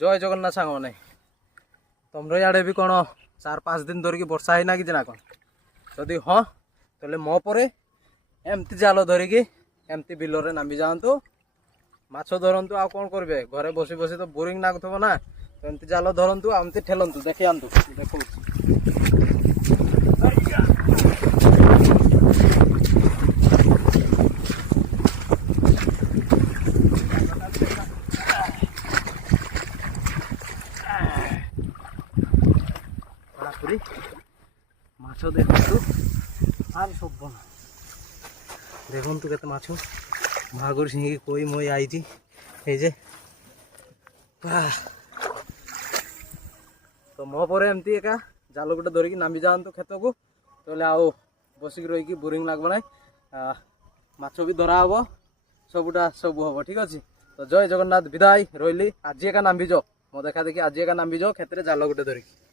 जय जगन्नाथ सांग मैंने तुमर इे भी कौन 4-5 दिन धरिकी वर्षा है ना कि कौन जदि हाँ तो मो पर एमती जाल धरिकी एमती बिलरे नामी जातु माछ धरतु आ कौन करेंगे घरे बसी बसी तो बोरिंग लगुव ना तो एमती जाल धरतु आमती ठेलतु देखी आंतु देखो माछ देखु आर सब बना देखु केते माछ भागुर सिंह कोई मोई आई जे तो मो पर एमती एका जाल गोटे धरिकी नामी जातु खेत को तो आओ बसिक रही बोरिंग लगब ना माछ भी धरा हम सबुटा सब हम ठीक अच्छे तो जय जगन्नाथ विदाय रही आज एका नामी मो देखा देखी आज एका नामी खेत जाल गोटे धरिकी।